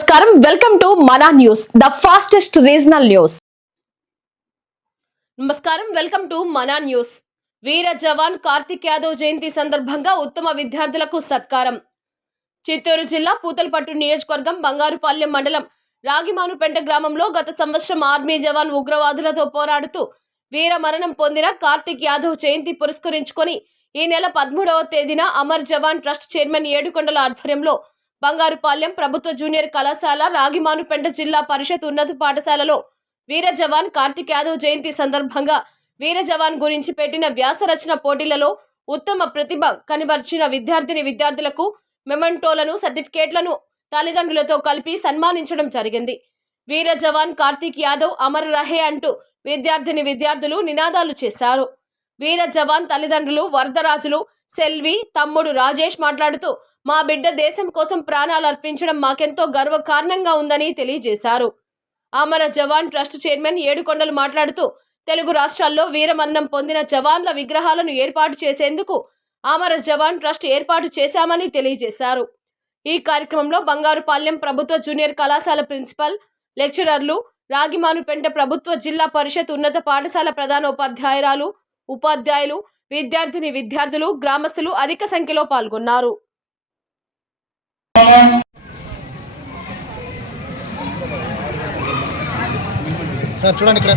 నమస్కారం. Welcome to Mana news the fastest regional news. నమస్కారం. Welcome to Mana news. వీర జవాన్ కార్తిక్ యాదవ్ జయంతి సందర్భంగా ఉత్తమ విద్యార్థులకు సత్కారం. చిత్తూరు జిల్లా పూతలపట్టు నియోజకవర్గం బంగారుపాలెం మండలం రాగిమానుపెంట గ్రామంలో గత సంవత్సరం ఆర్మీ జవాన్ ఉగ్రవాదులతో పోరాడుతూ వీర మరణం పొందిన కార్తిక్ యాదవ్ జయంతి పురస్కరించుకొని ఈ నెల పదమూడవ తేదీన అమర్ జవాన్ ట్రస్ట్ చైర్మన్ ఏడుకొండల ఆధ్వర్యంలో బంగారుపాలెం ప్రభుత్వ జూనియర్ కళాశాల రాగిమానుపెంట జిల్లా పరిషత్ ఉన్నత పాఠశాలలో వీర జవాన్ కార్తిక్ యాదవ్ జయంతి సందర్భంగా వీర జవాన్ గురించి పెట్టిన వ్యాసరచన పోటీలలో ఉత్తమ ప్రతిభ కనబర్చిన విద్యార్థిని విద్యార్థులకు మెమంటోలను సర్టిఫికేట్లను తల్లిదండ్రులతో కలిపి సన్మానించడం జరిగింది. వీర జవాన్ కార్తీక్ యాదవ్ అమర్ రహే అంటూ విద్యార్థిని విద్యార్థులు నినాదాలు చేశారు. వీర జవాన్ తల్లిదండ్రులు వరదరాజులు సెల్వి తమ్ముడు రాజేష్ మాట్లాడుతూ మా బిడ్డ దేశం కోసం ప్రాణాలు అర్పించడం మాకెంతో గర్వకారణంగా ఉందని తెలియజేశారు. అమర జవాన్ ట్రస్ట్ చైర్మన్ ఏడుకొండలు మాట్లాడుతూ తెలుగు రాష్ట్రాల్లో వీరమరణం పొందిన జవాన్ల విగ్రహాలను ఏర్పాటు చేసేందుకు అమర జవాన్ ట్రస్ట్ ఏర్పాటు చేశామని తెలియజేశారు. ఈ కార్యక్రమంలో బంగారుపాలెం ప్రభుత్వ జూనియర్ కళాశాల ప్రిన్సిపల్ లెక్చరర్లు రాగిమానుపెంట ప్రభుత్వ జిల్లా పరిషత్ ఉన్నత పాఠశాల ప్రధానోపాధ్యాయురాలు ఉపాధ్యాయులు విద్యార్థిని విద్యార్థులు గ్రామస్తులు అధిక సంఖ్యలో పాల్గొన్నారు. సార్ చూడండి ఇక్కడ.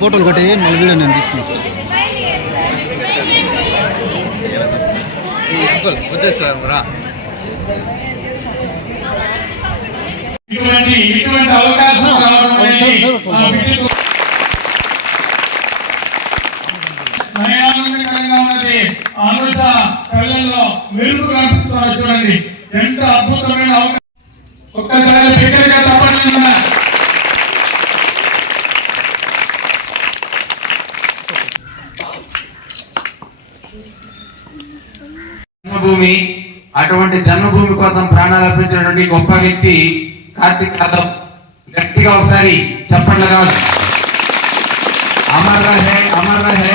ఫోటోలు కట్టి మళ్ళీ నేను తీసుకున్నాను సార్ వచ్చేస్తారు రా. ఇటువంటి ఇటువంటి అవకాశం రావడం అనేది ఆ కళ్ళల్లో మెరుపు కనిపిస్తున్నారు. చూడండి. ఎంత అద్భుతమైన అవకాశం. ఒక్కసారి బిగ్గరగా తప్పండి జన్మభూమి అటువంటి జన్మభూమి కోసం ప్రాణాలు అర్పించినటువంటి గొప్ప వ్యక్తి కార్తిక్ యాదవ్. గట్టిగా ఒకసారి చెప్పండి కాదు అమర్ రహే అమర్ రహే.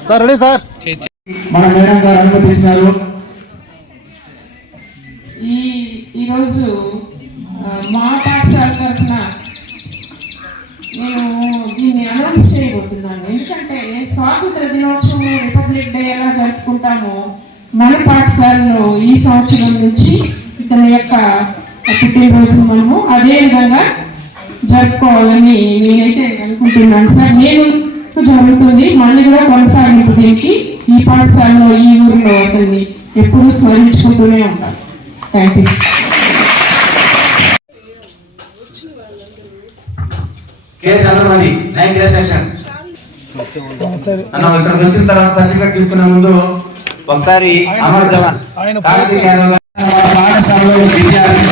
Sir ready sir? మన మేడం గారు అనుమతిస్తారు ఈ ఈరోజు మా పాఠశాల తరఫున నేను దీన్ని అనౌన్స్ చేయబోతున్నాను. ఎందుకంటే స్వాతంత్ర దినోత్సవం రిపబ్లిక్ డే ఎలా జరుపుకుంటామో మన పాఠశాలలో ఈ సంవత్సరం నుంచి పుట్టినరోజు మనము అదే విధంగా జరుపుకోవాలని నేనైతే అనుకుంటున్నాను సార్. నేను జరుగుతుంది మళ్ళీ కూడా కొనసాగింపు దీనికి. ఈ పాఠశాలలో ఈ ఊరిలో అతన్ని ఎప్పుడూ స్మరించుకుంటూనే ఉంటాను. థ్యాంక్ యూ కే చంద్రమణి అన్న ఇక్కడికి వచ్చిన తర్వాత సర్టిఫికేట్ తీసుకునే ముందు ఒకసారి అమర్ జవాన్ పాఠశాలలో విద్యార్థి.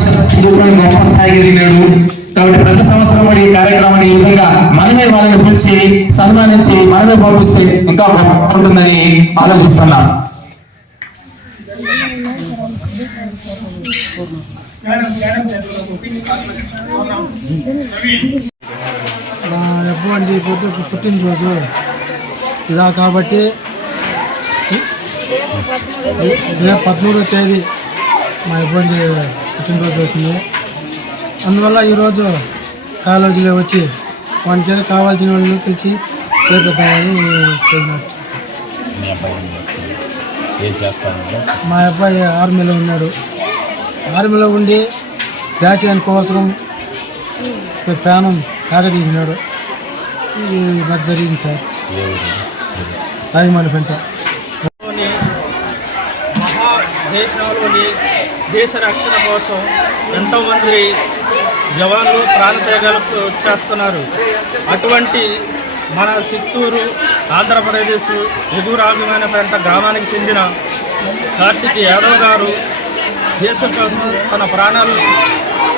ఇదే పాఠశాల గొప్ప స్థాయికి ఎదిగాడు కాబట్టి ప్రతి సంవత్సరం కూడా ఈ కార్యక్రమాన్ని ఈ విధంగా మనమే వాళ్ళని పిలిచి సన్మానించి మనమే పంపిస్తే ఇంకా ఉంటుందని ఆలోచిస్తున్నాం నా ఎప్పుడు పొద్దు పుట్టినరోజు ఇదా కాబట్టి రేపు పదమూడో తేదీ మా ఇబ్బంది పుట్టినరోజు అవుతుంది. అందువల్ల ఈరోజు కాలేజీలో వచ్చి వానికి ఏదో కావాల్సిన వాళ్ళని పిలిచి చేస్తాను మా అబ్బాయి ఆర్మీలో ఉన్నాడు. ఆర్మీలో ఉండి దేశాని కోసం ప్రాణం తాగదీసినాడు ఇది నాకు జరిగింది సార్. రాజమాని పంట లోని మహా దేశంలోని దేశ రక్షణ కోసం ఎంతోమంది జవాన్లు ప్రాణత్యాగాలు చేస్తున్నారు అటువంటి మన చిత్తూరు ఆంధ్రప్రదేశ్ ఎగురాభిమానపేట గ్రామానికి చెందిన కార్తిక్ యాదవ్ గారు దేశం కోసం తన ప్రాణాలు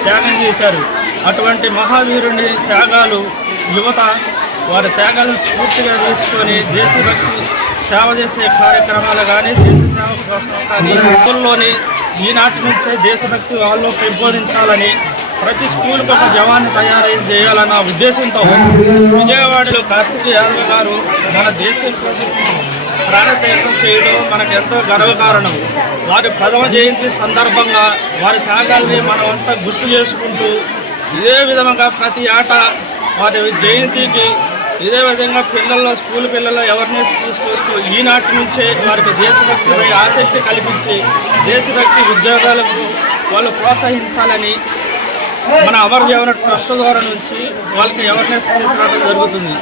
త్యాగం చేశారు. అటువంటి మహావీరుని త్యాగాలు యువత వారి త్యాగాలను స్ఫూర్తిగా తీసుకొని దేశభక్తి సేవ చేసే కార్యక్రమాలు కానీ దేశ సేవ కోసం కానీ ఈనాటి నుంచే దేశభక్తి వాళ్ళు పెంపొందించాలని ప్రతి స్కూల్కి ఒక జవాన్ తయారై చేయాలన్న ఉద్దేశంతో విజయవాడలో కార్తీక యాదవ్ గారు మన దేశం కోసం ప్రాణత్యాగం చేయడం మనకు ఎంతో గర్వకారణం. వారి ప్రథమ జయంతి సందర్భంగా వారి త్యాగాల్ని మనమంతా గుర్తు చేసుకుంటూ ఇదే విధంగా ప్రతి ఆట వారి జయంతికి ఇదే విధంగా పిల్లల్లో స్కూల్ పిల్లల్లో అవేర్నెస్ తీసుకొస్తూ ఈనాటి నుంచే వారికి దేశభక్తిపై ఆసక్తి కల్పించి దేశభక్తి ఉద్యోగాలకు వాళ్ళు ప్రోత్సహించాలని మన అవర్ జీవన ట్రస్ట్ ద్వారా నుంచి వాళ్ళకి అవేర్నెస్ తీసుకురావడం జరుగుతుంది.